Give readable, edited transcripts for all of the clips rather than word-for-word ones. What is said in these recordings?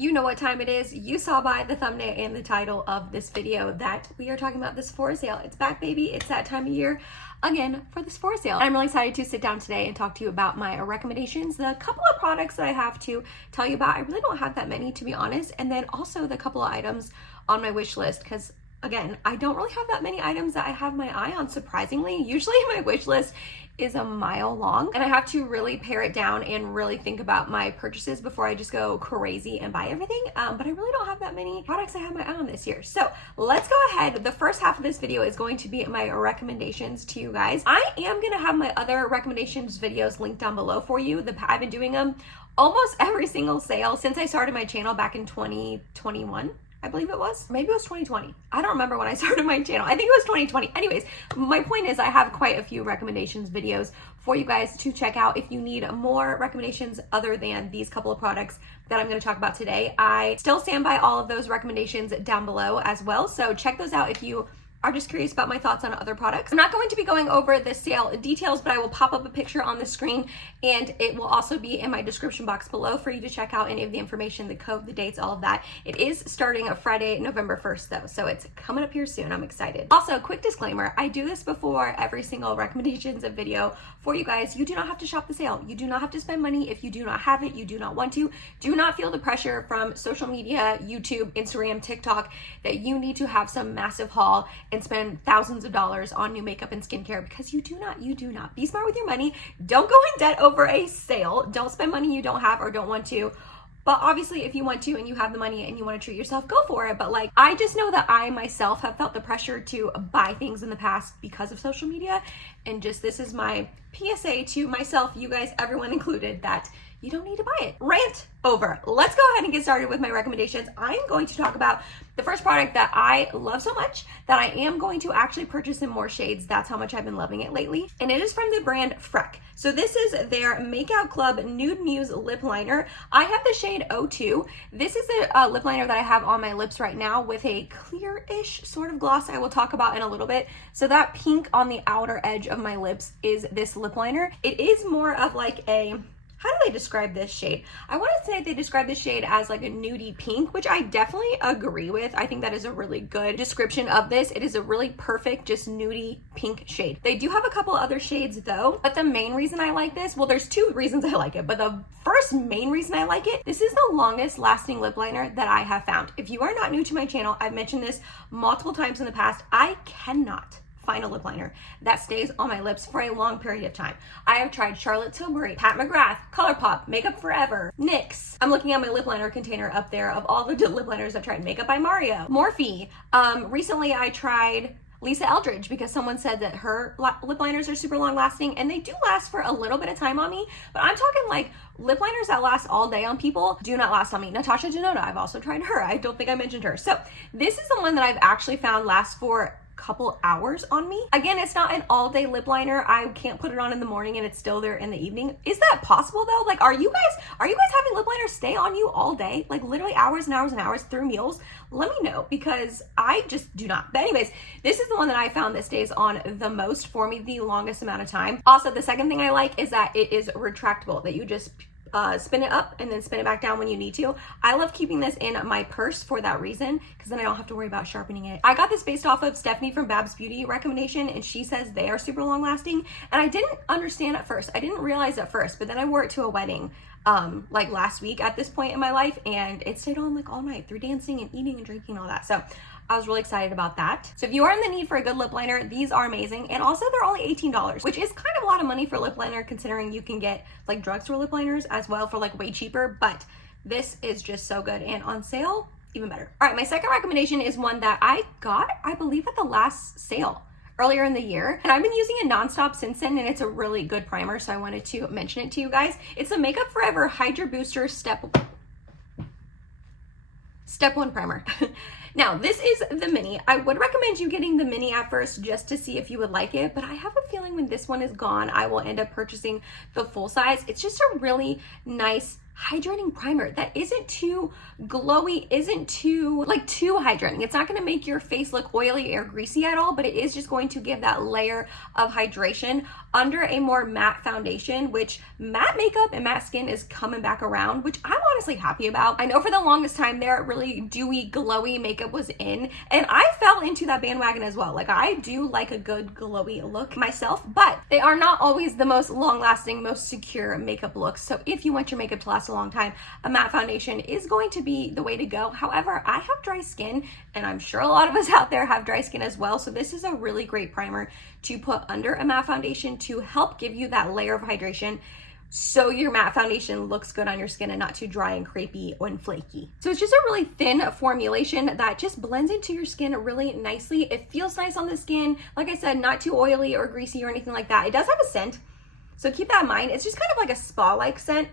You know what time it is. You saw by the thumbnail and the title of this video that we are talking about the Sephora sale. It's back, baby. It's that time of year again for the Sephora sale. I'm really excited to sit down today and talk to you about my recommendations, the couple of products that I have to tell you about. I really don't have that many, to be honest, and then also the couple of items on my wish list, because again, I don't really have that many items that I have my eye on, surprisingly. Usually my wish list is a mile long, and I have to really pare it down and really think about my purchases before I just go crazy and buy everything. But I really don't have that many products I have my eye on this year. So let's go ahead. The first half of this video is going to be my recommendations to you guys. I am gonna have my other recommendations videos linked down below for you. I've been doing them almost every single sale since I started my channel back in 2021. I believe it was. Maybe it was 2020. I don't remember when I started my channel. I think it was 2020. Anyways, my point is I have quite a few recommendations videos for you guys to check out if you need more recommendations other than these couple of products that I'm going to talk about today. I still stand by all of those recommendations down below as well. So check those out if you are just curious about my thoughts on other products. I'm not going to be going over the sale details, but I will pop up a picture on the screen and it will also be in my description box below for you to check out any of the information, the code, the dates, all of that. It is starting Friday, November 1st though, so it's coming up here soon. I'm excited. Also, quick disclaimer, I do this before every single recommendations video for you guys. You do not have to shop the sale. You do not have to spend money if you do not have it, you do not want to. Do not feel the pressure from social media, YouTube, Instagram, TikTok, that you need to have some massive haul and spend thousands of dollars on new makeup and skincare, because you do not. Be smart with your money. Don't go in debt over a sale. Don't spend money you don't have or don't want to. But obviously, if you want to and you have the money and you want to treat yourself, go for it. But like, I just know that I myself have felt the pressure to buy things in the past because of social media. And just, this is my PSA to myself, you guys, everyone included, that you don't need to buy it. Rant over. Let's go ahead and get started with my recommendations. I am going to talk about the first product that I love so much that I am going to actually purchase in more shades. That's how much I've been loving it lately. And it is from the brand Freck. So this is their Makeout Club Nude Muse Lip Liner. I have the shade 02. This is the lip liner that I have on my lips right now with a clear-ish sort of gloss I will talk about in a little bit. So that pink on the outer edge of my lips is this lip liner. It is more of like a, how do they describe this shade? I want to say they describe this shade as like a nudie pink, which I definitely agree with. I think that is a really good description of this. It is a really perfect, just nudie pink shade. They do have a couple other shades though, but the main reason I like this, well, there's two reasons I like it, but the first main reason I like it, this is the longest lasting lip liner that I have found. If you are not new to my channel, I've mentioned this multiple times in the past, I cannot find a lip liner that stays on my lips for a long period of time. I have tried Charlotte Tilbury, Pat McGrath, ColourPop, Makeup Forever, NYX. I'm looking at my lip liner container up there of all the lip liners I've tried. Makeup by Mario, Morphe. Recently I tried Lisa Eldridge because someone said that her lip liners are super long lasting, and they do last for a little bit of time on me, but I'm talking like lip liners that last all day on people do not last on me. Natasha Denona, I've also tried her. I don't think I mentioned her. So this is the one that I've actually found lasts for couple hours on me. Again, it's not an all-day lip liner. I can't put it on in the morning and it's still there in the evening. Is that possible though? Like, are you guys having lip liners stay on you all day? Like literally hours and hours and hours through meals? Let me know, because I just do not. But anyways, this is the one that I found that stays on the most for me, the longest amount of time. Also, the second thing I like is that it is retractable, that you just spin it up and then spin it back down when you need to. I love keeping this in my purse for that reason, because then I don't have to worry about sharpening it. I got this based off of Stephanie from Babs Beauty recommendation, and she says they are super long lasting, and I didn't understand at first. I didn't realize at first, but then I wore it to a wedding like last week at this point in my life, and it stayed on like all night through dancing and eating and drinking and all that. So I was really excited about that. So if you are in the need for a good lip liner, these are amazing. And also they're only $18, which is kind of a lot of money for lip liner considering you can get like drugstore lip liners as well for like way cheaper, but this is just so good, and on sale, even better. All right, my second recommendation is one that I got, I believe, at the last sale earlier in the year, and I've been using it nonstop since then, and it's a really good primer, so I wanted to mention it to you guys. It's a Makeup Forever Hydra Booster Step 1 primer. Now, this is the mini. I would recommend you getting the mini at first just to see if you would like it, but I have a feeling when this one is gone, I will end up purchasing the full size. It's just a really nice hydrating primer that isn't too glowy, isn't too hydrating. It's not going to make your face look oily or greasy at all, but it is just going to give that layer of hydration under a more matte foundation, which matte makeup and matte skin is coming back around, which I'm honestly happy about. I know for the longest time there, really dewy, glowy makeup was in, and I fell into that bandwagon as well. Like, I do like a good glowy look myself, but they are not always the most long-lasting, most secure makeup looks. So if you want your makeup to last a long time, a matte foundation is going to be the way to go. However, I have dry skin, and I'm sure a lot of us out there have dry skin as well. So this is a really great primer to put under a matte foundation to help give you that layer of hydration so your matte foundation looks good on your skin and not too dry and crepey and flaky. So it's just a really thin formulation that just blends into your skin really nicely. It feels nice on the skin. Like I said, not too oily or greasy or anything like that. It does have a scent, so keep that in mind. It's just kind of like a spa-like scent.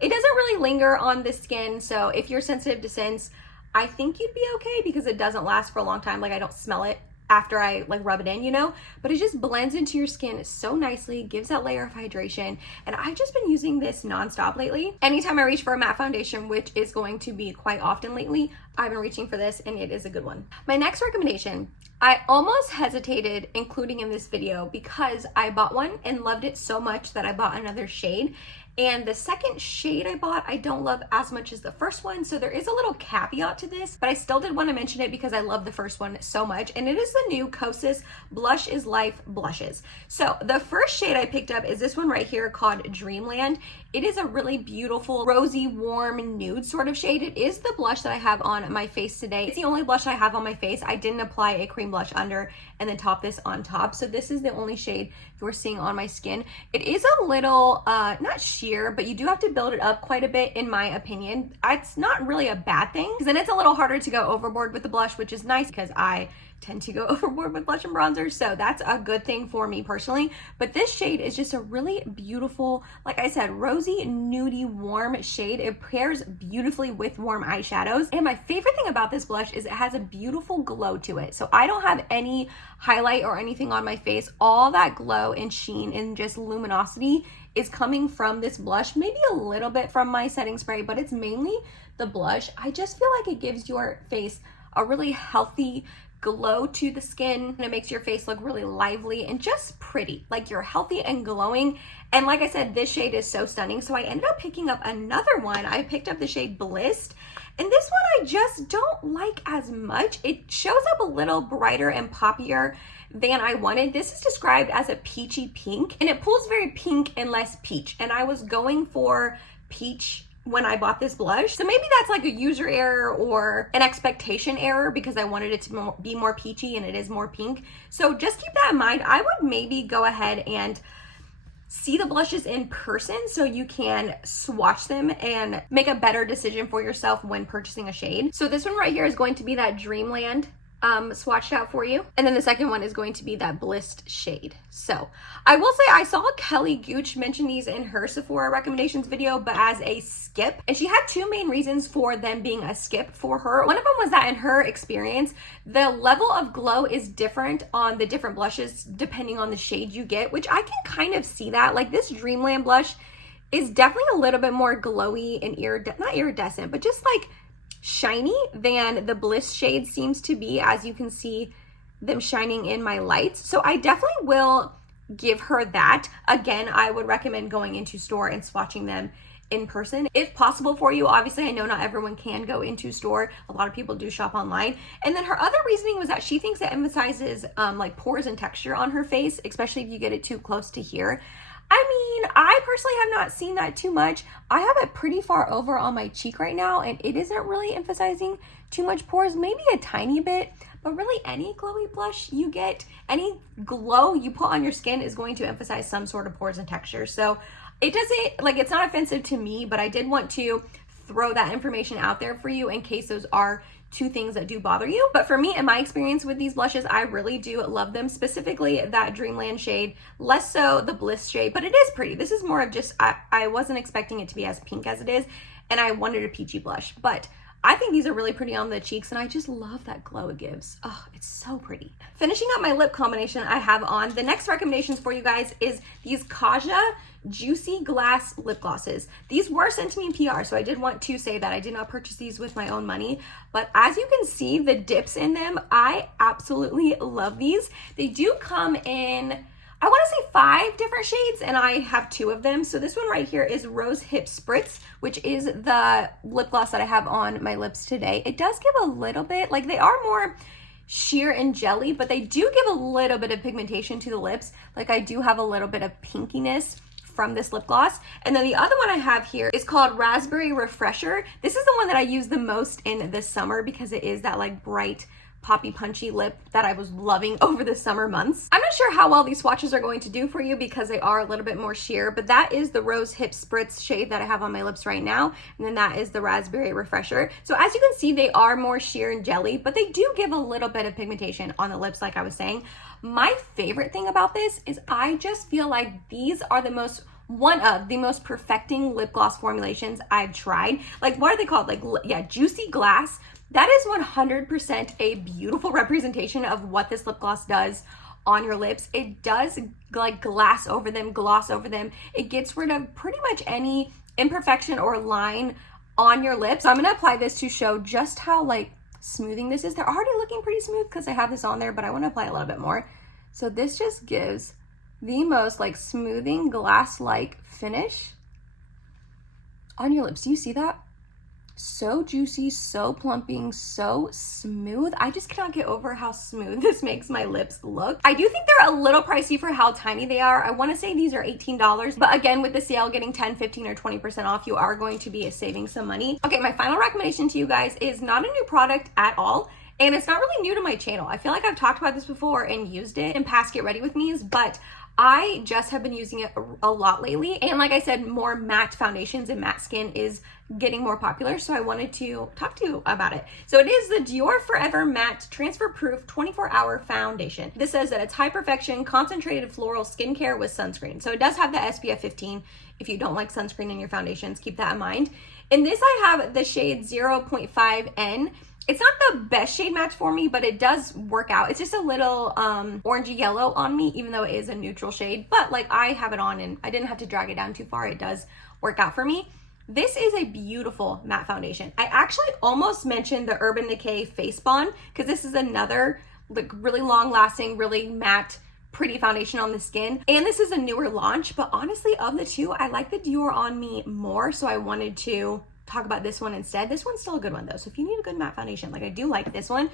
It doesn't really linger on the skin, so if you're sensitive to scents, I think you'd be okay because it doesn't last for a long time. Like, I don't smell it after I like rub it in, you know, but it just blends into your skin so nicely, gives that layer of hydration. And I've just been using this nonstop lately. Anytime I reach for a matte foundation, which is going to be quite often lately, I've been reaching for this, and it is a good one. My next recommendation, I almost hesitated including in this video because I bought one and loved it so much that I bought another shade. And the second shade I bought, I don't love as much as the first one. So there is a little caveat to this, but I still did want to mention it because I love the first one so much. And it is the new Kosas Blush Is Life blushes. So the first shade I picked up is this one right here called Dreamland. It is a really beautiful, rosy, warm, nude sort of shade. It is the blush that I have on my face today. It's the only blush I have on my face. I didn't apply a cream blush under and then top this on top. So this is the only shade you're seeing on my skin. It is a little, not sheer, but you do have to build it up quite a bit in my opinion. It's not really a bad thing because then it's a little harder to go overboard with the blush, which is nice because I tend to go overboard with blush and bronzer, so that's a good thing for me personally. But this shade is just a really beautiful, like I said, rosy, nudie, warm shade. It pairs beautifully with warm eyeshadows. And my favorite thing about this blush is it has a beautiful glow to it. So I don't have any highlight or anything on my face. All that glow and sheen and just luminosity is coming from this blush, maybe a little bit from my setting spray, but it's mainly the blush. I just feel like it gives your face a really healthy glow to the skin, and it makes your face look really lively and just pretty, like you're healthy and glowing. And like I said, this shade is so stunning, so I ended up picking up another one. I picked up the shade Blissed, and this one I just don't like as much. It shows up a little brighter and poppier than I wanted. This is described as a peachy pink, and it pulls very pink and less peach, and I was going for peach when I bought this blush. So maybe that's like a user error or an expectation error because I wanted it to be more peachy and it is more pink. So just keep that in mind. I would maybe go ahead and see the blushes in person so you can swatch them and make a better decision for yourself when purchasing a shade. So this one right here is going to be that Dreamland swatched out for you, and then the second one is going to be that Blissed shade. So I will say I saw Kelly Gooch mention these in her Sephora recommendations video, but as a skip, and she had two main reasons for them being a skip for her. One of them was that in her experience, the level of glow is different on the different blushes depending on the shade you get, which I can kind of see that. Like this Dreamland blush is definitely a little bit more glowy and not iridescent, but just like shiny than the Bliss shade seems to be, as you can see them shining in my lights. So I definitely will give her that. Again, I would recommend going into store and swatching them in person if possible for you. Obviously, I know not everyone can go into store. A lot of people do shop online. And then her other reasoning was that she thinks it emphasizes like pores and texture on her face, especially if you get it too close to here. I mean, I personally have not seen that too much. I have it pretty far over on my cheek right now, and it isn't really emphasizing too much pores, maybe a tiny bit, but really any glowy blush you get, any glow you put on your skin is going to emphasize some sort of pores and texture. So it doesn't, like, it's not offensive to me, but I did want to throw that information out there for you in case those are two things that do bother you. But for me, in my experience with these blushes, I really do love them, specifically that Dreamland shade, less so the Bliss shade, but it is pretty. This is more of just, I wasn't expecting it to be as pink as it is, and I wanted a peachy blush, but I think these are really pretty on the cheeks, and I just love that glow it gives. Oh, it's so pretty. Finishing up my lip combination I have on, the next recommendations for you guys is these Kaja Juicy Glass lip glosses. These were sent to me in PR, so I did want to say that I did not purchase these with my own money, but as you can see, the dips in them, I absolutely love these. They do come in, I want to say 5 different shades, and I have 2 of them. So this one right here is Rose Hip Spritz, which is the lip gloss that I have on my lips today. It does give a little bit, like they are more sheer and jelly, but they do give a little bit of pigmentation to the lips. Like I do have a little bit of pinkiness from this lip gloss. And then the other one I have here is called Raspberry Refresher. This is the one that I use the most in the summer because it is that like bright poppy punchy lip that I was loving over the summer months. I'm not sure how well these swatches are going to do for you because they are a little bit more sheer, but that is the Rose Hip Spritz shade that I have on my lips right now. And then that is the Raspberry Refresher. So as you can see, they are more sheer and jelly, but they do give a little bit of pigmentation on the lips, like I was saying. My favorite thing about this is I just feel like these are one of the most perfecting lip gloss formulations I've tried. Like, what are they called? Like, yeah, Juicy Glass. That is 100% a beautiful representation of what this lip gloss does on your lips. It does like gloss over them. It gets rid of pretty much any imperfection or line on your lips. So I'm gonna apply this to show just how like smoothing this is. They're already looking pretty smooth because I have this on there, but I want to apply a little bit more. So this just gives the most like smoothing glass-like finish on your lips. Do you see that? So juicy, so plumping, so smooth. I just cannot get over how smooth this makes my lips look. I do think they're a little pricey for how tiny they are. I want to say these are $18, but again, with the sale getting 10, 15, or 20% off, you are going to be saving some money. Okay, my final recommendation to you guys is not a new product at all. And it's not really new to my channel. I feel like I've talked about this before and used it in past Get Ready With Me's, but I just have been using it a lot lately. And like I said, more matte foundations and matte skin is getting more popular. So I wanted to talk to you about it. So it is the Dior Forever Matte Transfer Proof 24-Hour Foundation. This says that it's high perfection, concentrated floral skincare with sunscreen. So it does have the SPF 15. If you don't like sunscreen in your foundations, keep that in mind. In this, I have the shade 0.5N. It's not the best shade match for me, but it does work out. It's just a little orangey yellow on me, even though it is a neutral shade. But like I have it on and I didn't have to drag it down too far. It does work out for me. This is a beautiful matte foundation. I actually almost mentioned the Urban Decay Face Bond because this is another like really long lasting, really matte, pretty foundation on the skin. And this is a newer launch, but honestly of the two, I like the Dior on me more. So I wanted to talk about this one instead. This one's still a good one though. So if you need a good matte foundation, like I do like this one.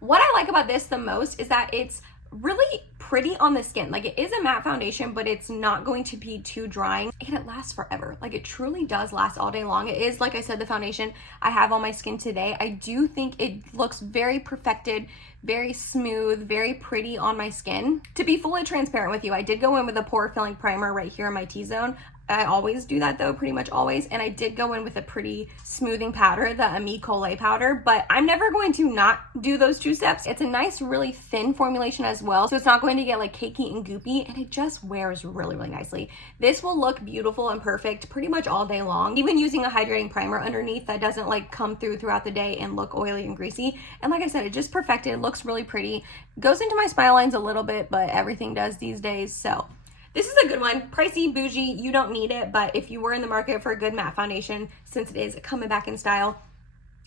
What I like about this the most is that it's really pretty on the skin. Like it is a matte foundation, but it's not going to be too drying and it lasts forever. Like it truly does last all day long. It is, like I said, the foundation I have on my skin today. I do think it looks very perfected, very smooth, very pretty on my skin. To be fully transparent with you, I did go in with a pore filling primer right here in my T-zone. I always do that though, pretty much always. And I did go in with a pretty smoothing powder, the Ami Colé powder, but I'm never going to not do those 2 steps. It's a nice, really thin formulation as well. So it's not going to get like cakey and goopy, and it just wears really, really nicely. This will look beautiful and perfect pretty much all day long. Even using a hydrating primer underneath that doesn't like come throughout the day and look oily and greasy. And like I said, it just perfected, looks really pretty. Goes into my smile lines a little bit, but everything does these days. So this is a good one. Pricey, bougie, you don't need it, but if you were in the market for a good matte foundation, since it is coming back in style,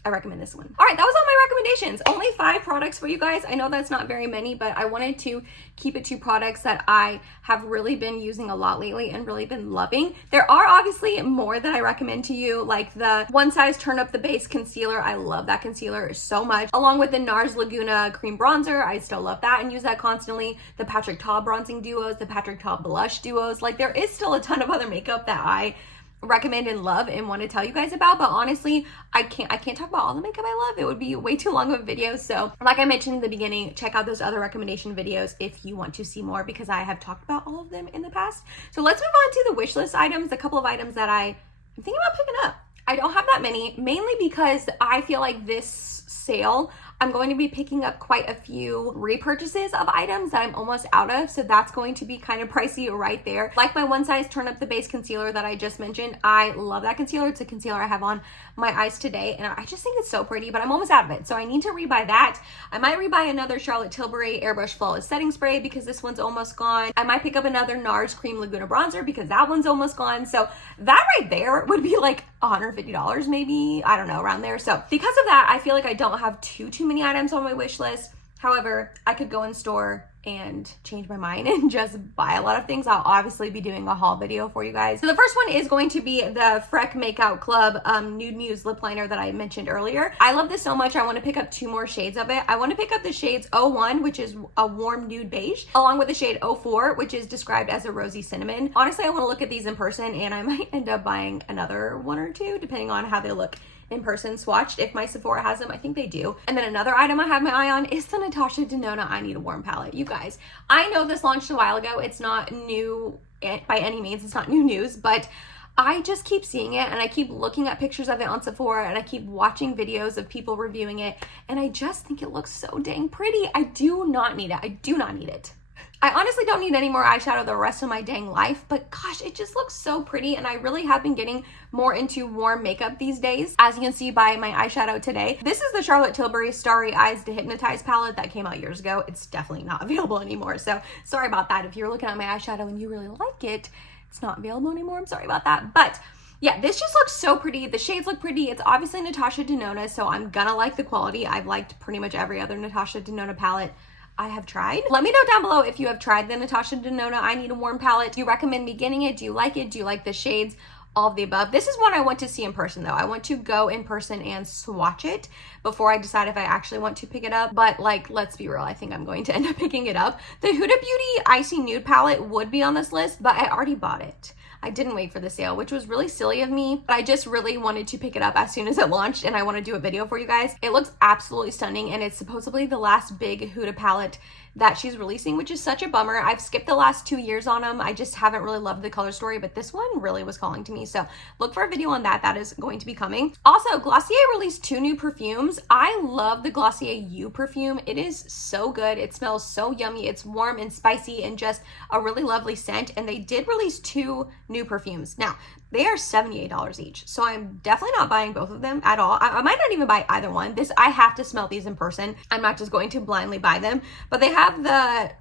I recommend this one. All right, that was all my recommendations. Only 5 products for you guys. I know that's not very many, but I wanted to keep it to products that I have really been using a lot lately and really been loving. There are obviously more that I recommend to you, like the One Size Turn Up the Base Concealer. I love that concealer so much. Along with the NARS Laguna Cream Bronzer. I still love that and use that constantly. The Patrick Ta Bronzing Duos, the Patrick Ta Blush Duos. Like there is still a ton of other makeup that I recommend and love and want to tell you guys about, but honestly I can't talk about all the makeup I love. It would be way too long of a video. So like I mentioned in the beginning, check out those other recommendation videos if you want to see more, because I have talked about all of them in the past. So let's move on to the wish list items, a couple of items that I'm thinking about picking up. I don't have that many, mainly because I feel like this sale I'm going to be picking up quite a few repurchases of items that I'm almost out of, so that's going to be kind of pricey right there. Like my One Size Turn Up the Base concealer that I just mentioned. I love that concealer. It's a concealer I have on my eyes today, and I just think it's so pretty, but I'm almost out of it, so I need to rebuy that. I might rebuy another Charlotte Tilbury Airbrush Flawless Setting Spray because this one's almost gone. I might pick up another NARS Cream Laguna Bronzer because that one's almost gone. So that right there would be like $150 maybe, I don't know, around there. So because of that, I feel like I don't have too many items on my wish list. However, I could go in store and change my mind and just buy a lot of things. I'll obviously be doing a haul video for you guys. So the first one is going to be the Freck Makeout Club Nude Muse lip liner that I mentioned earlier. I love this so much. I want to pick up 2 more shades of it. I want to pick up the shades 01, which is a warm nude beige, along with the shade 04, which is described as a rosy cinnamon. Honestly, I want to look at these in person, and I might end up buying another 1 or 2 depending on how they look in person swatched. If my Sephora has them, I think they do. And then another item I have my eye on is the Natasha Denona I Need a Warm palette. You guys, I know this launched a while ago. It's not new by any means. It's not new news, but I just keep seeing it, and I keep looking at pictures of it on Sephora, and I keep watching videos of people reviewing it, and I just think it looks so dang pretty. I do not need it. I do not need it. I honestly don't need any more eyeshadow the rest of my dang life, but gosh, it just looks so pretty, and I really have been getting more into warm makeup these days, as you can see by my eyeshadow today. This is the Charlotte Tilbury Starry Eyes to Hypnotise palette that came out years ago. It's definitely not available anymore, so sorry about that. If you're looking at my eyeshadow and you really like it, it's not available anymore. I'm sorry about that, but yeah, this just looks so pretty. The shades look pretty. It's obviously Natasha Denona, so I'm gonna like the quality. I've liked pretty much every other Natasha Denona palette I have tried. Let me know down below if you have tried the Natasha Denona I Need a Warm palette. Do you recommend me getting it? Do you like it? Do you like the shades? All of the above. This is one I want to see in person though. I want to go in person and swatch it before I decide if I actually want to pick it up. But like, let's be real, I think I'm going to end up picking it up. The Huda Beauty Icy Nude palette would be on this list, but I already bought it. I didn't wait for the sale, which was really silly of me, but I just really wanted to pick it up as soon as it launched, and I want to do a video for you guys. It looks absolutely stunning, and it's supposedly the last big Huda palette that she's releasing, which is such a bummer. I've skipped the last 2 years on them. I just haven't really loved the color story, but this one really was calling to me. So look for a video on that. That is going to be coming. Also, Glossier released 2 new perfumes. I love the Glossier You perfume. It is so good. It smells so yummy. It's warm and spicy and just a really lovely scent. And they did release 2 new perfumes. Now, they are $78 each. So I'm definitely not buying both of them at all. I might not even buy either one. I have to smell these in person. I'm not just going to blindly buy them. But they have the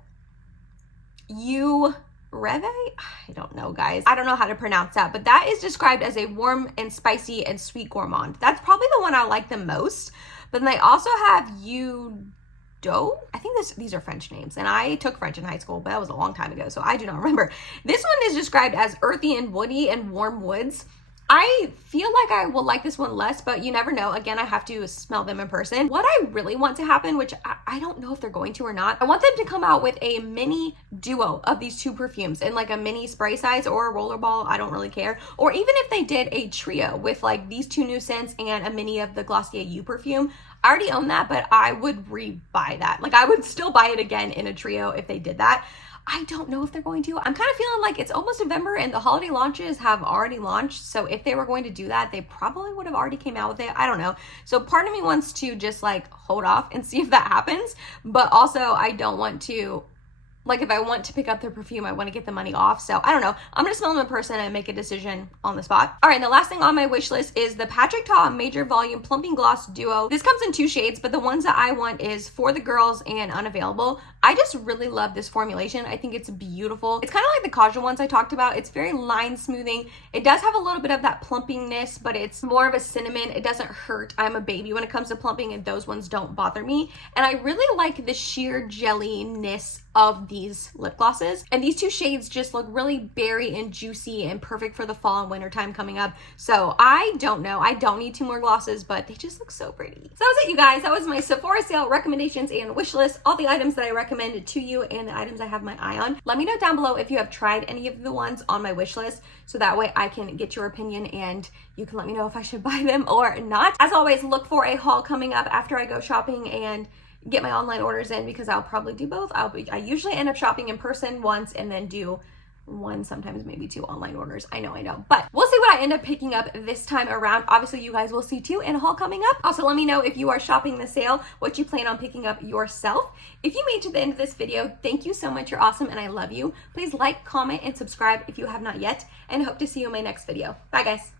You Reve? I don't know, guys. I don't know how to pronounce that, but that is described as a warm and spicy and sweet gourmand. That's probably the one I like the most. But then they also have You Dough. I think these are French names, and I took French in high school, but that was a long time ago, so I do not remember. This one is described as earthy and woody and warm woods. I feel like I will like this one less, but you never know. Again, I have to smell them in person. What I really want to happen, which I don't know if they're going to or not, I want them to come out with a mini duo of these 2 perfumes in like a mini spray size or a rollerball. I don't really care. Or even if they did a trio with like these 2 new scents and a mini of the Glossier You perfume. I already own that, but I would re-buy that. Like I would still buy it again in a trio if they did that. I don't know if they're going to. I'm kind of feeling like it's almost November and the holiday launches have already launched. So if they were going to do that, they probably would have already came out with it. I don't know. So part of me wants to just like hold off and see if that happens. But also I don't want to, like if I want to pick up their perfume, I want to get the money off. So I don't know. I'm going to smell them in person and make a decision on the spot. All right, and the last thing on my wish list is the Patrick Ta Major Volume Plumping Gloss Duo. This comes in 2 shades, but the ones that I want is For the Girls and Unavailable. I just really love this formulation. I think it's beautiful. It's kind of like the Kaja ones I talked about. It's very line smoothing. It does have a little bit of that plumpingness, but it's more of a cinnamon. It doesn't hurt. I'm a baby when it comes to plumping, and those ones don't bother me. And I really like the sheer jelly-ness of these lip glosses. And these 2 shades just look really berry and juicy and perfect for the fall and winter time coming up. So I don't know. I don't need 2 more glosses, but they just look so pretty. So that was it, you guys. That was my Sephora sale recommendations and wish list. All the items that I recommended to you and the items I have my eye on. Let me know down below if you have tried any of the ones on my wish list, so that way I can get your opinion and you can let me know if I should buy them or not. As always, look for a haul coming up after I go shopping and get my online orders in, because I'll probably do both. I usually end up shopping in person once and then do 1, sometimes maybe 2 online orders. I know. But we'll see what I end up picking up this time around. Obviously, you guys will see too in a haul coming up. Also, let me know if you are shopping the sale, what you plan on picking up yourself. If you made it to the end of this video, thank you so much. You're awesome and I love you. Please like, comment, and subscribe if you have not yet, and hope to see you in my next video. Bye, guys.